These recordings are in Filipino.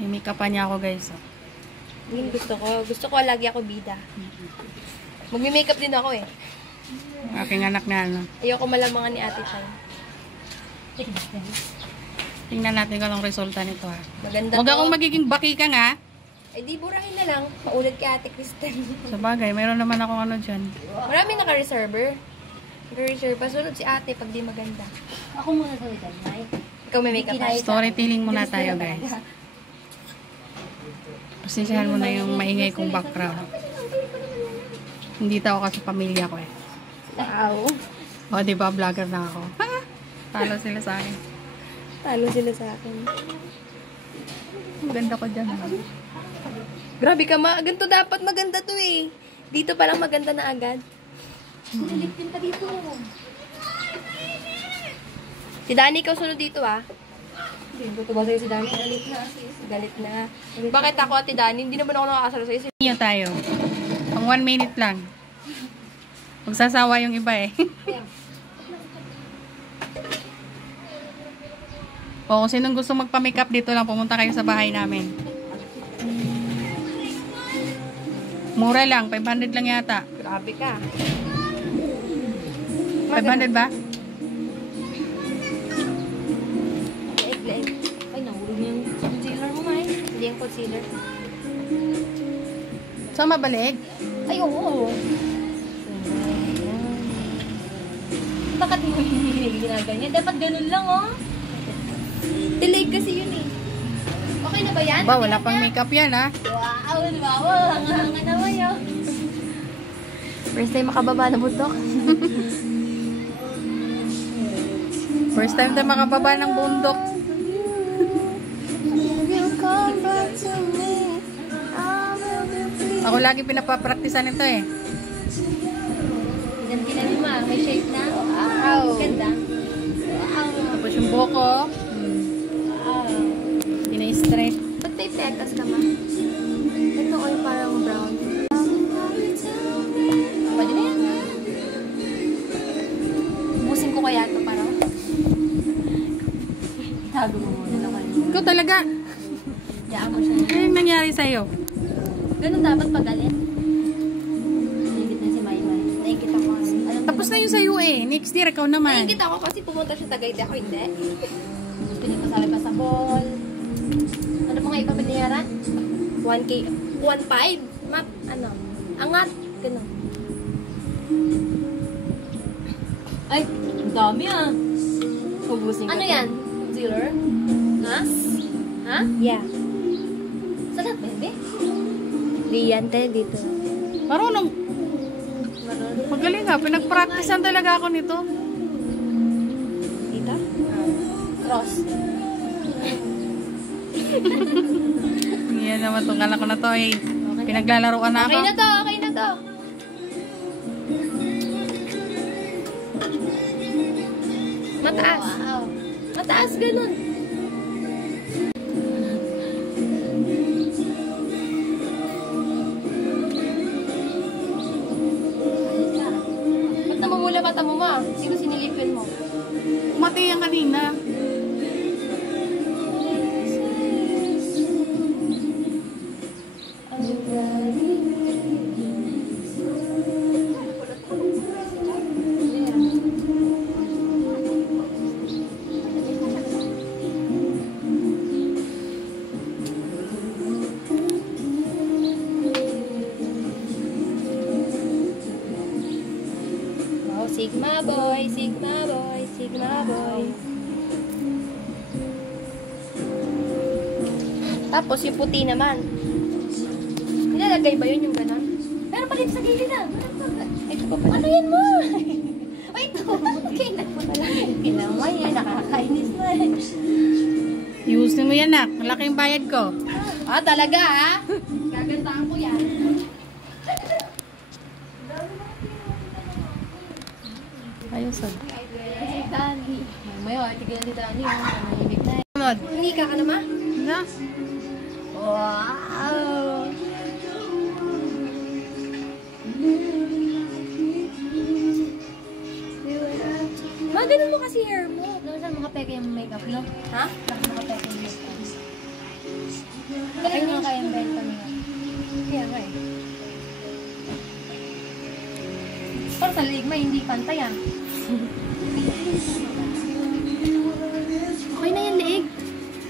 May makeup pa niya ako, guys. Oh. Yun gusto ko lagi ako bida. Magmi-makeup din ako eh. Aking anak na ano. Ayoko malamangan ni Ate Chay. Tingnan natin kung anong resulta nito ha. Maganda Huwag to. akong magiging bakika nga. Eh di burahin na lang. Maulad kay Ate Kristen. Sa bagay, mayroon naman akong ano dyan. Marami naka-reserver. Naka-reserve. Pasunod si Ate pag di maganda. Ako muna sa dyan, Nay. Ikaw may makeup pa. Storytelling muna tayo, guys. Pasensyahan mo na yung maingay kong background. Hindi tao kasi pamilya ko eh. Wow. O, diba, vlogger na ako. Talo sila sa akin. Talo sila sa akin. Maganda ko dyan. Grabe ka ma. Ganito dapat maganda to eh. Dito palang maganda na agad. Nalipin pa dito. Si Dani, ikaw sunod dito ah. Hindi ko ba sa'yo si Dani? Galit na. Bakit ako Ate Dani? Hindi naman ako nakakasalo sa'yo. Yun tayo. Ang 1 minute lang. Magsasawa yung iba eh. O, kung sinong gusto magpa-makeup dito lang, pumunta kayo sa bahay namin. Mura lang, 500 lang yata. Grabe ka. 500 ba? Leeg. Ay, nahulog yung concealer mo, Nay. Hindi yung concealer. So, mabalik? Ay, oo. Bakit mo hindi ginaganyan? Dapat ganun lang, oh. Delayed kasi yun eh. Okay na ba yan? Ba, wala pang makeup yan ha. Wow, wow. Hanga-hanga naman yun. First time makababa na butok. First time tayo makababa ng bundok. Ako lagi pinapapraktisan ito eh. Tinan mo, may shape na. Wow. Ganda. Tapos yung buhok ko, pina-straight. Ba't may petas ka ma? Ito ko yung parang brown. Pwede na yan. Busin ko kaya ito parang. Tago mo muna naman. Ikaw talaga. Yaan mo siya. Ano yung nangyari sa'yo? Ganun dapat pagalit. Naingit na si Maymay. Naingit ako kasi. Tapos na yung sa'yo eh. Next year, ikaw naman. Naingit ako kasi pumunta siya Tagaytay. Ako hindi. Pinagpasabi pa sa ball. Ano pa nga iba binayaran? 1K. 1.5? Map, ano? Angat. Ganun. Ay, ang dami ah. Ubusin ko. Ano yan? Concealer? Ha? Ha? Yeah. Sa lahat, bebe? Di yan, te. Dito. Marunong. Magaling nga. Pinag-practicean talaga ako nito. Dito? Cross. Yan naman itong anak ko na to eh. Pinaglalaroan na ako. Okay na to. Okay na to. Mataas. Wow. Mataas ganun. Ba't namumula mata mo ma? Sino sinilipin mo? Umati yan kanina. Oh, Sigma boy, Sigma boy, Sigma boy. Tapos yung puti naman. Nilalagay ba yun yung gano'n? Pero palit sa gilid ah. Ito pa pala. Ano yan mo? Ay, ito. Okay, nagpapala. Pinamay yan, nakakainis na eh. Iusin mo yan nak. Malaki yung bayad ko. Ah, talaga ah? Gagandahan ko yan. Ayos ah. Si Dani. May tignan si Dani. Manahimik na eh. Sunod. Hindi ka ka naman? Na? Wow! Ma, ganun mo kasi hair mo. Doon saan makapeke yung makeup, no? Ha? Saan makapeke yung makeup? Parang sa ligma, hindi pantay ah. Okay na yan, leeg.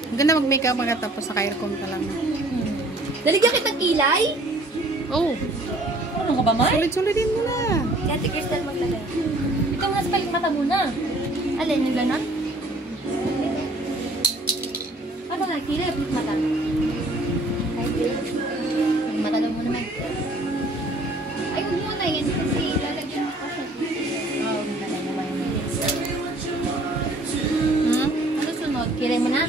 Ang ganda mag-makeup tapos naka-aircon ka lang. Naligyan kitang kilay. Oh, Ano ka ba, May? sulit-sulitin mo na. Si Ate Crystal maglagay. Ikaw nga sa palit mata muna. Alin, yung ganon? Ano nga, kilay, palit mata. Palit mata daw muna, May. Ay, huwag muna yan kasi lalagyan mo pa siya. Oo, lalagyan mo ba yung mayonnaise? Ano sunod? Kilay mo na?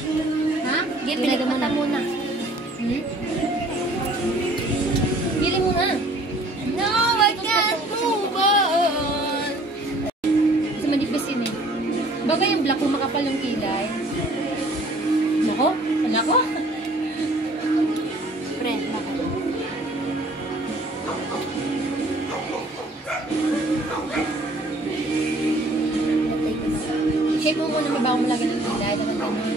Ha? Sige, pilik mata muna. Kilay mo na. No, I can't move on. Kasi manipis yun eh. Bagay yung black kung makapal yung kilay. Nako? Nako? Friend, bakit? Natay ko na. Shape mo muna mabago mo lagyan ng kilay. Dapat ganun.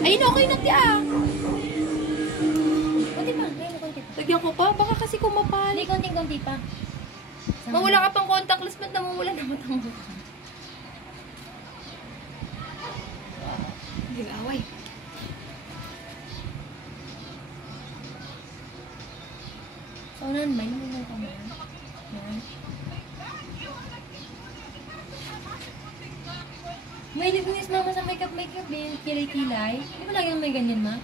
Ayun, okay na tiya. Konti pa. Ayun, konti pa. Lagyan ko pa, baka kasi kumapal. Hindi, konti pa. Mawala ka pang contact lens, ba't namumula na mata mo? Hindi away. So, nan ba? Yung ka mo. May libunis mama sa makeup, may kilay-kilay. Di ba lagi may ganyan, ma?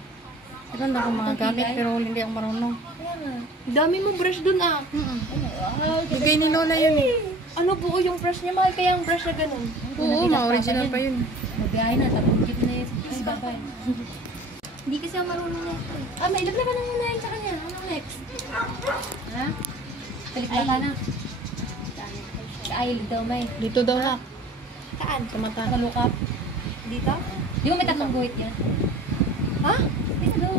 Meron ako mga gamit pero hindi ako marunong. Kaya nga. Dami mo brush dun ah. Wow, Bigay ni Lola yun eh. Ano buo yung brush niya? Bakit kaya yung brush na ganun? Oo, ma-original pa yun. Magbiyahe na, tapos keep na yun sa babay. Hindi kasi ako marunong na ito eh. Ah, may lablaban na muna yun sa kanya. Anong next? Ha? Talikmata na. Sa eyelid daw, may. Dito daw na. Saan? Sa mata. Nakalukap. Dito? Di ba may tatlong guhit yan? Ha? Dito daw.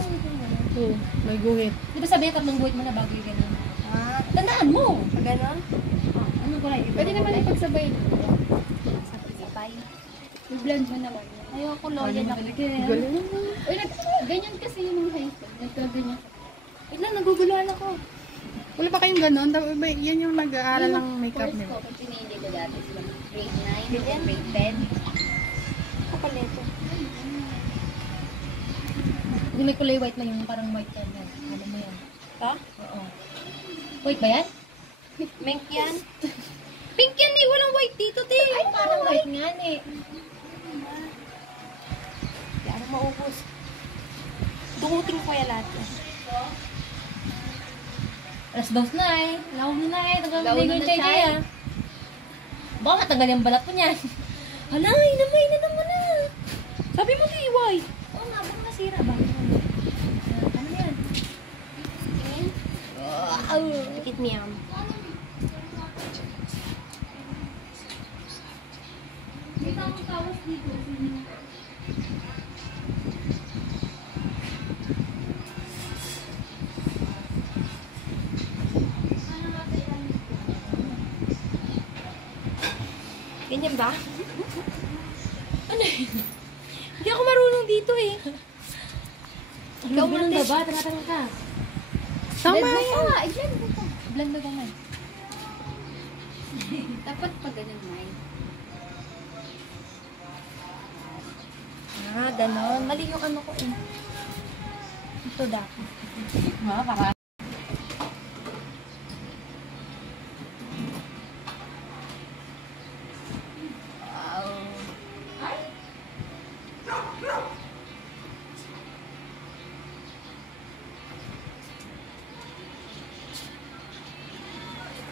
Oo, may guhit. Di ba sabi niya tatlong guhit mo na bago yung ganun? Ah, Tandaan mo! pag ganon? Anong kulay? Pwede naman ipagsabay. Sabay. I-blend mo naman. Ayoko loyan ako. Galing. Uy, ganyan kasi yung mga high school. Nagkaganyan. Wait lang, naguguluhan ako. Wala pa kayong ganon? Yan yung nag-aaral ng makeup Course niyo. ko, pag pinili ko dati sila. Grade 9, Ganyan? grade 10. Kapal nito. Di may kulay white lang yung parang white yan. Alam mo yan. Ha? Oo. White ba yan? Mink yan? Pink yan eh! Walang white dito, te! Ay, parang white nga eh. Hindi ako maubos. Dungutin ko yan lahat yan. Alas dos na eh. Lawag na na eh. Lawag Tagal-ligo na yung na, chay Chay. ah. Baka matagal yung balat ko niyan. Hala, inamay na naman na. Sabi mo liway. Oo nga, baka masira ba? Ano yan? Tingin. Wow! Tikit miyam. Ito ang tawas dito. Ganyan ba? Ano yun? Hindi ako marunong dito eh. Ikaw mo ng baba, tanatanong ka. Tama Blend mo yan. pa, i-blend mo pa. Blend mo gamay. Dapat pag ganyan, May. Ah, ganon. Mali yung ano ko eh. Ito dapat. Ha, para.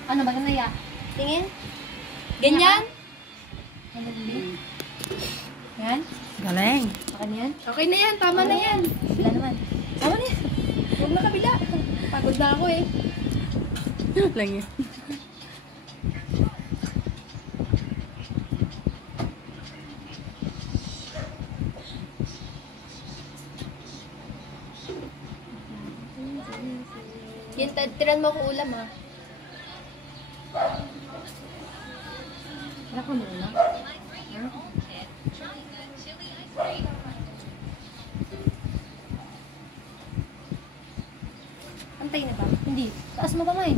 Ano ba na ya? Tingin. Ganyan? Ano ba? Yan? Galing. Akan yan? Okay na yan. Tama na yan. Wala naman. Tama na yan. Huwag na kabila. Pagod na ako eh. Lang yun. Yan, tiran mo ko ulam ah. Wala ko muna. Antay na ba? Hindi. Taas mo pa, May.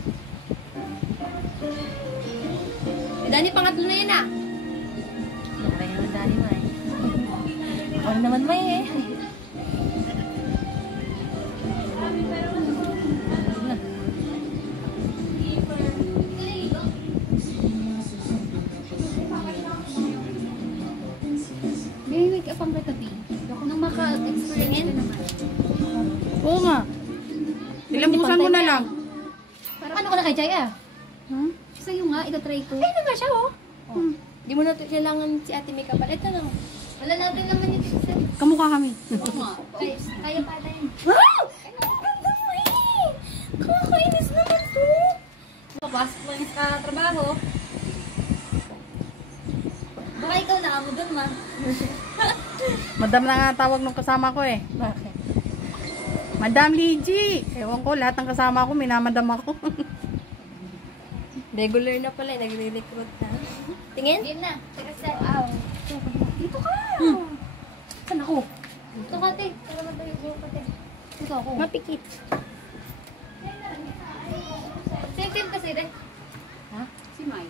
Dani, pangatlo na yan ah. Kaya naman, Dani, May. Ako na naman, May eh. May make up ang katabi. Ako nang maka-experience na naman. Oo nga. Ilambusan mo na lang. Ano ka na kay Jaya? Hmm? Sa'yo nga, itatry ko. Ay, nga siya oh. Di mo na to kailangan si ate may kapal. Ito lang. Wala natin naman yung pixel. Kamukha kami. Oo nga. Kaya pa tayo. Wow! Ganda mo eh! Kakainis naman to. Papasok lang sa trabaho. Baka ikaw na amo doon, ma. Madam na nga tawag nung kasama ko eh. Bakit? Madam Ligi. Ewan ko, lahat ng kasama ko, minamadam ako. Regular na pala, nagre-recruit na. Tingin? Game na. Teka sa... Wow. Dito ka! Saan ako? Ito ka, te. Para matayo ko ka, te. Dito ako. Mapikit. Same team kasi, rin. Ha? Si Mai.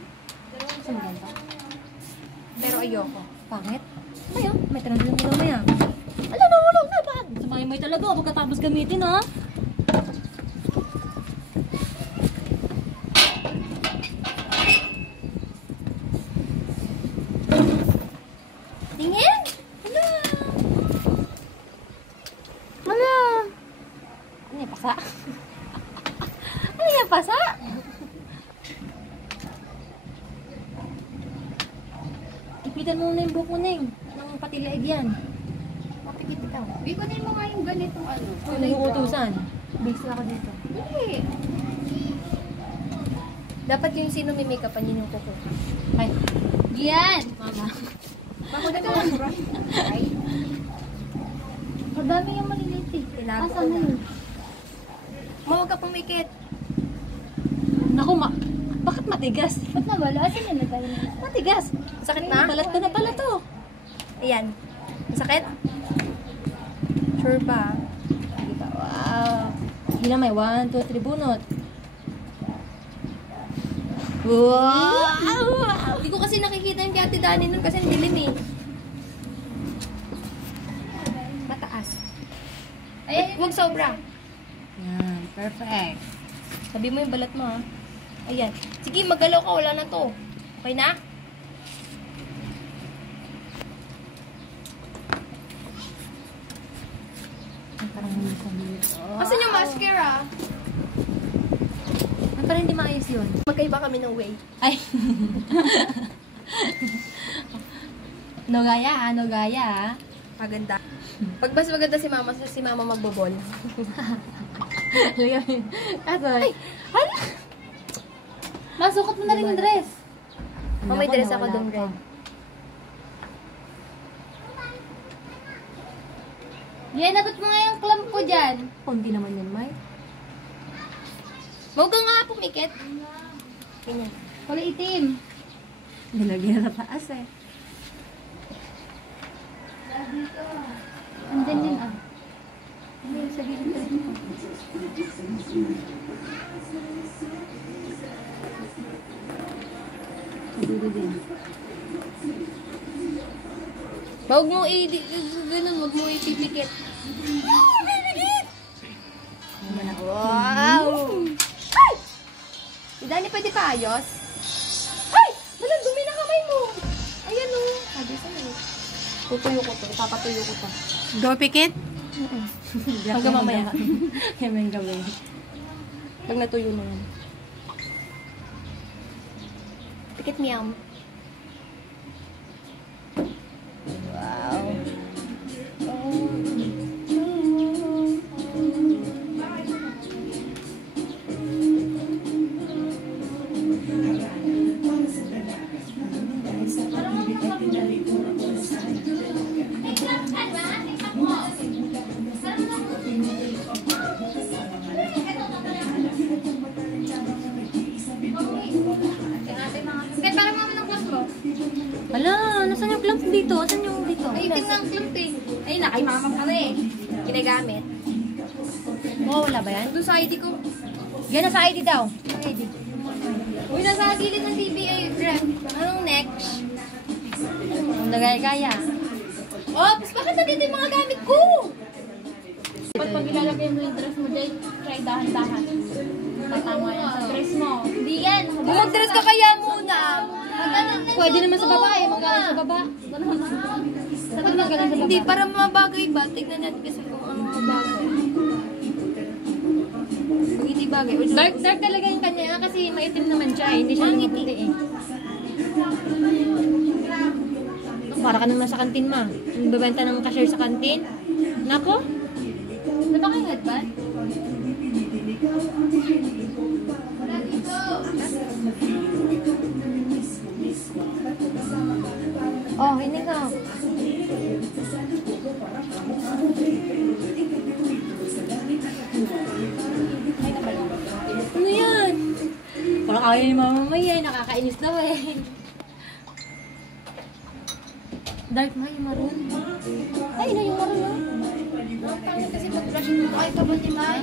Saan maganda? Pero ayoko. Pangit? Ayaw, may translate nila maya. Ala, nahulog na ba? May talaga, pagkatapos gamitin ha. Tingin? Hala! Ano? Ano yung pasa? Ano yung pasa? Ipitan mo na yung buhok mo, Neng. Nang pati leeg yan. Mapikit ikaw. Bikunin mo nga yung ganitong ano. Kung uutusan. Base ako dito. Hindi. Dapat yung sino may makeup yun yung kukuha. Ay, Yan! mama. Bako na ka lang, bro. Ay. Madami yung maliliit eh. Tinago Asa ko na na. yun? Mawag ka pumikit. Naku, bakit matigas? Ba't nawala? Asan yun na tayo na? Matigas. Sakit na? Balat ko na pala to. Ayan. Masakit? Sure ba? Diba? Wow. Hindi na may 1, 2, 3 bunot. Wow! Hindi ko kasi nakikita yung kay Ate Dani nun kasi dilim eh. Mataas. Ay, Huwag sobra. Yan, perfect. Sabi mo yung balat mo ha. Ayan. Sige, magalaw ka. Wala na to. Okay na? Parang hindi ko dito. Asan yung mascara? Parang hindi maayos yun. Magkaiba kami ng way. Ay. No gaya ha, no gaya ha. Maganda. Pag mas maganda si mama magbobol. Kaso, Ay! Hala! masukot mo na rin yung dress. Oh, may dress ako doon, red. Yan, nabot mo nga yung clamp ko dyan. hindi naman yan, May. Huwag ka nga pumikit. Ganyan. Wala itim. Nilagyan na taas eh. Andyan din ah. Ano yung sabihin ko dito? Siguro din. Huwag mo ganun, huwag mo ipipikit. Wow! Ay! Si Dani, pwede pa ayos? Ay! Wala, dumi na kamay mo. Ayan o. Sabi sa'yo. Tutuyo ko to. Ipapatuyo ko to. Go pikit? Hanggang mamaya. Hanggang gabi. Pag natuyo na yan. Pikit meow. Wow. Sige, parang mama ng class mo. Hala, nasan yung clamp dito? Asan yung dito? Ay, itim nga ang clamp eh. Ay, kay mama pala eh. Ginagamit. Oh, wala ba yan? Doon sa ID ko. Yan na sa ID daw. ID. Uy, nasa gilid ng TBA, rep. Anong next? Ang nagaya-gaya. Ops, bakit nandito yung mga gamit ko? Pag ilalagay mo yung dress mo dyan, try dahan-dahan. Tatama yan sa dress mo. Hindi yan. Mag-dress ka kaya muna. Pwede naman sa babae. Magaling sa baba. Dapat magaling sa baba. Hindi, para mabagay ba? Tignan natin kasi kung ano mabagay. Kung hindi bagay. Dark talaga yung kanya kasi maitim naman siya. Hindi siya nangiti eh. Para ka nang nasa kantin ma. Ang bebenta ng cashier sa kantin. Nako. Ba't ako yung headband? Oh, hindi ka. Ano yan? Parang ayaw ni Mama Maya, nakakainis daw eh. Dark ma, yung maroon. Ay, na yung maroon ah. Ang pangit kasi mag-brush mo. Ay, kabati May.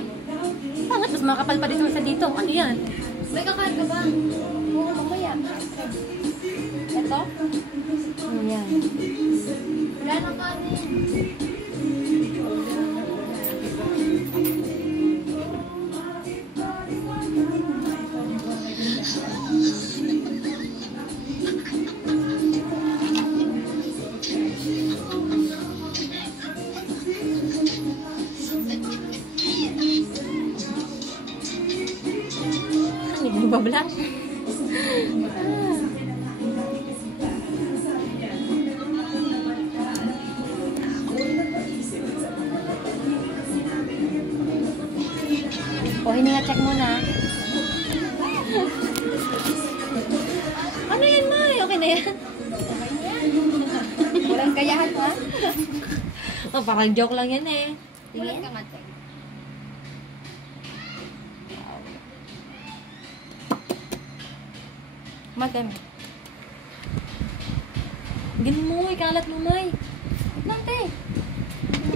Pangat, mas makapal pa dito sa dito. Ano yan? May kakain ka ba? Oo, mamaya. Ito? Ano yan? Wala nang kanin. Ano yung bablash? O, hininga check muna. Ano yan, May? Okay na yan? Walang gayahan ha? Oh, parang joke lang yan eh. Walang kamatay. Madami. Ganun mo, ikalat mo, May. Nante.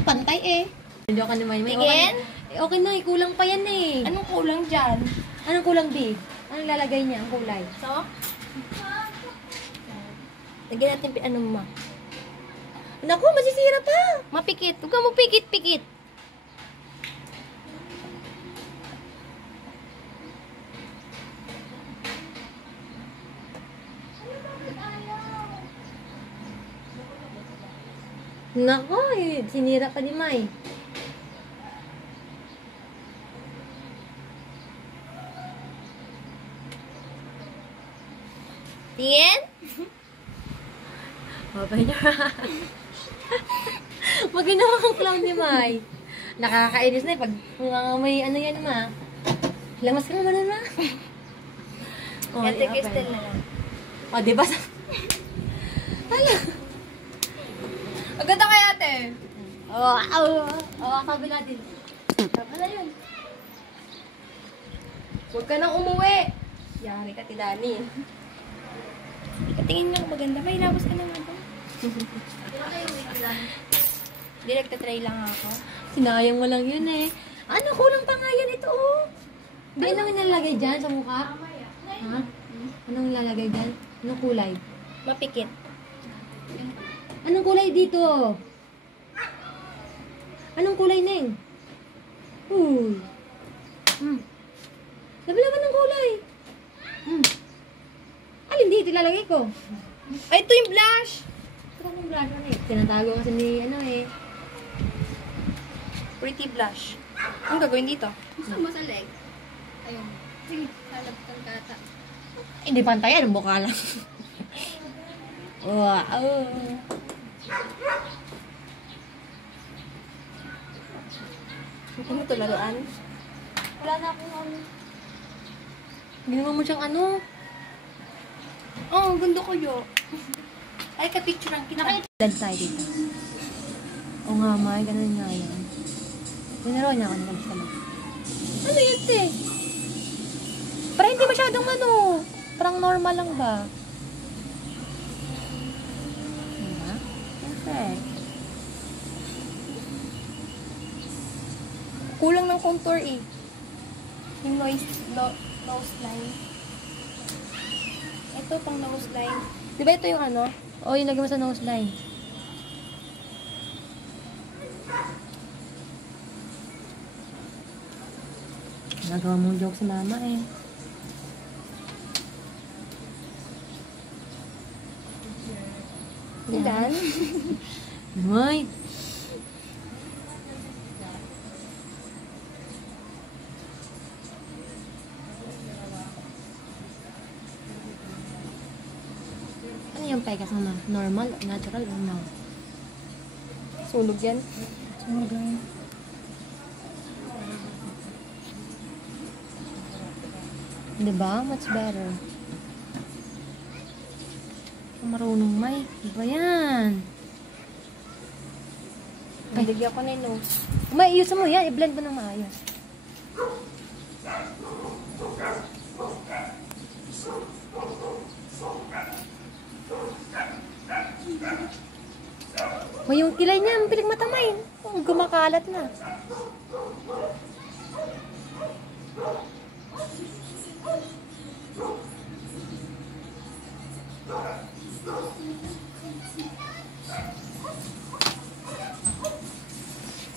Pantay eh. Joke ka naman, May. Tingin? Okay na, kulang pa yan eh. Anong kulang dyan? Anong kulang, B? Anong lalagay niya, ang kulay? So? Lagyan natin, ano ma? Naku, masisira pa. Mapikit. Huwag ka mo pikit-pikit. Naku, sinira pa ni May. Tingin? Okay na. Pag ginawa kang clown ni May. Nakakainis na eh. Pag may ano yan ma. Lamas ka naman na. Oh, Yan, Kristel na lang. O, diba? Hala. Ang ganda kaya ate. Kabila din. Ano yun? Huwag ka nang umuwi. Yari ka, Tilani. Patingin nga maganda. May labas ka naman ito. Hindi, nagtatry lang ako. Sinayang mo lang yun eh. Ano, kulang pa nga yan ito oh. Hindi, anong nilalagay dyan sa mukha? Ha? Anong nilalagay dyan? Anong kulay? Mapikit. Anong kulay dito? Anong kulay, Neng? Uy. Sabi naman ng kulay. Alin dito ilalagay ko? Ay, ito yung blush! Ito ka ng blush ano eh. Tinatago kasi ni ano eh. Pretty blush. Anong gagawin dito? Gusto mo sa leg? Ayun. Sige, halap kang kata. Hindi pantay, anong mukha lang. Wow. Ano ito, laruan? Wala na akong ano. Ginawa mo siyang ano. Oh, ang ganda ko yun. Ay, ka-picturean kita. Dad tayo dito. Oo nga, May. Ganun nga yan. Pinaro niya ako ng kamusta mo. Ano yun, te? Parang hindi masyadong ano. Parang normal lang ba? Diba? Perfect. Kulang ng contour eh. Yung nose line. Ito pang nose line. Di ba ito yung ano? Oo, yung lagyan mo sa nose line. Nagawa mong joke si mama eh. Ilan? Uy! Ano yung pegas mo? Normal, natural, or no? Sunog yan? Sunog yan. Diba? Much better. Marunong may. Diba yan? Ay, lagyan ko na yung nose. Maayos mo yan. I-blend mo ng maayos. O yung kilay niya, pilig matamain. Gumakalat na.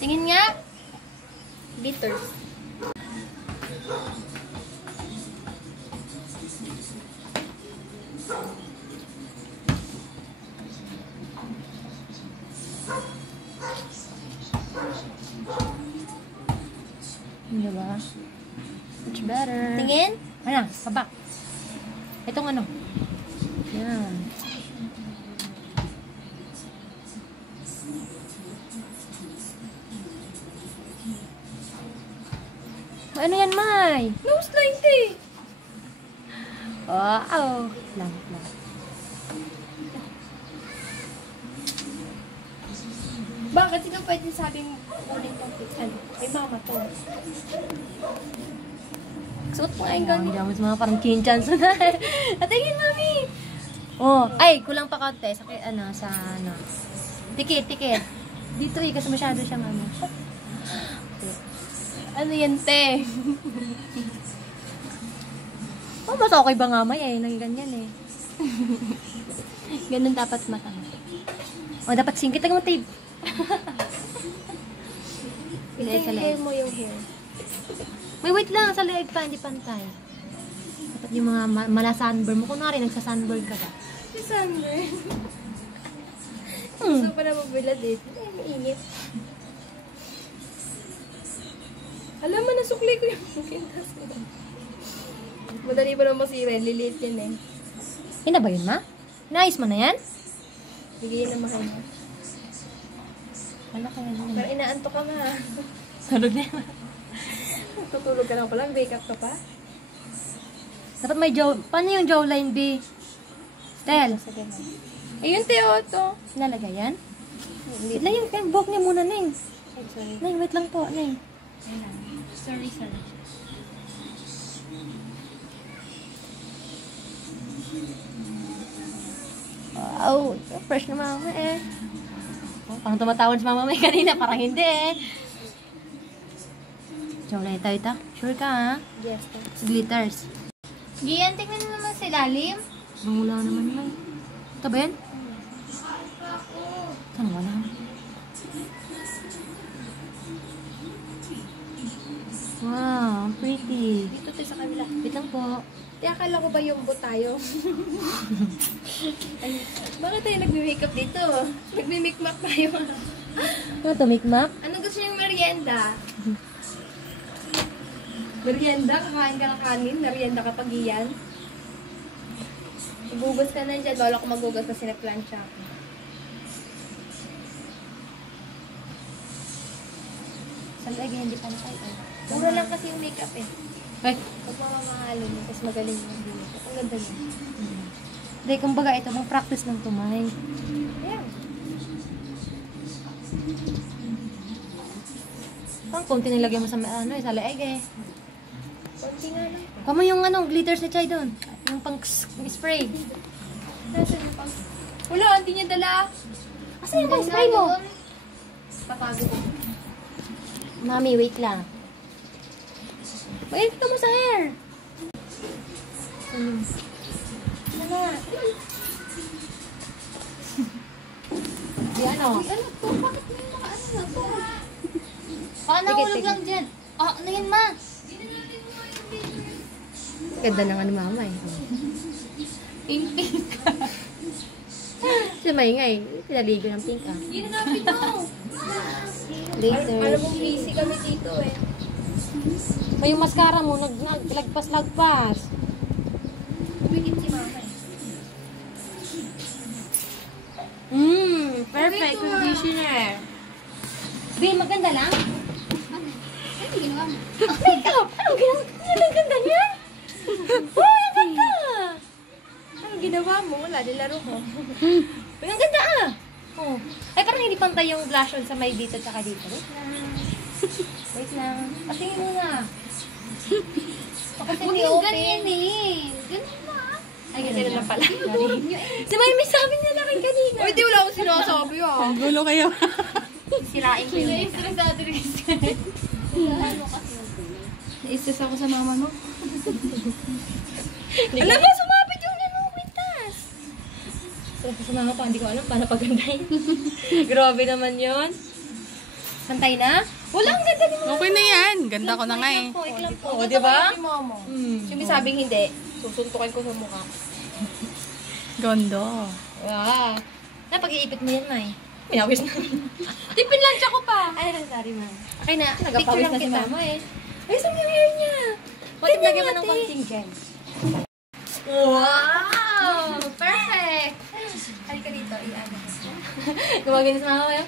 Tingin nga. Glitters. Diba? Much better. Tingin? Ano? Sabak. Itong ano? Yan. Ano yan, May? Nose line eh. Wow. Lang. Bakit? Sino pwede sabing ulit tong picture? Ay, mama to. Suot mo nga yung ganyan. Ang mga parang kinchan na. Atingin, mami. Oh, ay, kulang pa konti. Sa, ano. Tikit. Dito eh, kasi masyado siyang ano. Ano yan, te? Oh, mas okay ba nga may eh, nang ganyan eh. Ganun dapat mata. Oh, dapat singkit lang mo tape. Ito yung hair mo yung hair. May wait lang, sa leeg pa, hindi pantay. Dapat yung mga mala-sunburn mo. Kunwari, nagsa-sunburn ka ba? Si sunburn. Gusto pa na mabilad eh. Ay, mainit. Alam mo, nasukli ko yung pintas ko. Madali pa na masira. Liliit yan eh. Yun na ba yun, ma? Naayos mo na yan? Bigay na mahal mo. Wala ka yan. Pero inaanto ka nga. Tulog na yan. Tutulog ka lang pala. Wake up ka pa. Dapat may jaw... Paano yung jawline, B? Stel. Sige na. Ayun, Teo, to. Sinalagay yan? Wait lang yung buhok niya muna, Neng. Ay, sorry. Neng, wait lang po, Neng. Sorry. Wow, fresh na mama eh. Oh, parang tumatawad si mama may kanina, parang hindi eh. Jawline tayo, ta? Sure ka, ha? Yes, to. Glitters. Gian, tingnan mo naman si lalim. Mangula naman yun. Ito ba yan? Saan wala? Wow, pretty. Dito tayo sa kabila. Wait lang po. Kaya akala ko ba yung bo tayo? Ay, bakit tayo nagme-makeup dito? Nagme-makeup tayo. Ano to, make-map? Ano gusto niyong merienda? Merienda? Kakain ka ng kanin? Merienda kapag iyan? Ibugas ka na dyan. Wala ko magugas kasi nag-plancha ako. Saan lagi hindi pantay? Mura lang kasi yung makeup eh. Ay, Pag mamamahalin mo, tapos magaling yung makeup. Ang ganda niya. hindi, kumbaga ito, mong practice ng tumay. Ayan. Parang konti nilagay mo sa, sa leeg eh. Konti nga lang. Kamo yung glitters ni Chay doon. Yung pang spray. Nasaan yung pang... Wala, hindi niya dala. Asan yung pang spray mo? Patago ko. Mami, wait lang. Mainit ka mo sa hair. Ano? Di ano? Ay, ano to? Bakit may mga ano na to? Baka Tikit, nahulog tikit. lang dyan. Ah, ano yan, ma? Ganda ng ano mama eh. Pink-pink. Siya maingay. Pinaligo ng pink ah. Ginanapin mo. Later. Alam mo, busy kami dito eh. May yung mascara mo, naglagpas-lagpas. Umikit si mama eh. Perfect Ito, conditioner. Babe, maganda lang? Ano? Ano ginawa mo? Makeup! Anong ganda niya? Oh, ang ganda! Anong ginawa mo? Wala, nilaro ko. Uy, ang ganda ah! Oh. Ay, parang hindi pantay yung blush on sa may dito at saka dito. Wait lang. Wait lang. Patingin muna. Kasi Huwag hindi yung open. ganyan eh. Ganun na. Ay, ganun lang pala. Huwag nyo eh. Si may sabi niya na kay kanina. Uy, di wala akong sinasabi ah. Ang gulo kayo. Sirain ko yung makeup. Stressado rin kasi. Ano kasi yung tuloy? Na-stress ako sa mama mo. Alam mo, sumapit yung kwintas. So, sa mga pa, hindi ko alam paano pagandahin. Grabe naman yon. Pantay na? Wala, ang ganda ni Mama. Okay na yan. Ganda ko na nga eh. Iklang po. O, di ba? Si mama. Mm. Yung may sabing hindi, susuntukin ko sa mukha. Gondo. Wow. Napag-iipit mo yan, May. Pinawis na. Di, pinlansya ko pa. Ay, sorry, Ma. Okay na. Picture Nagapawis lang na si kita. mama eh. Ay, saan yung hair niya? Bakit lagyan mo ng konting gel? Wow! Perfect! Halika dito, i-ano. Gumagano sa mama kayo?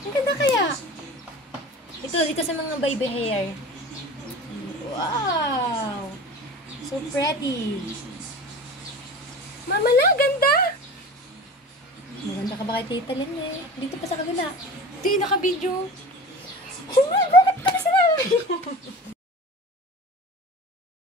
Ang ganda kaya. Ito sa mga baby hair. Wow! So pretty. Mama la, ganda! Maganda ka ba kay Tita Lynn eh? Dito pa sa kabila. Hindi, naka-video. Oh my, bakit ka na sa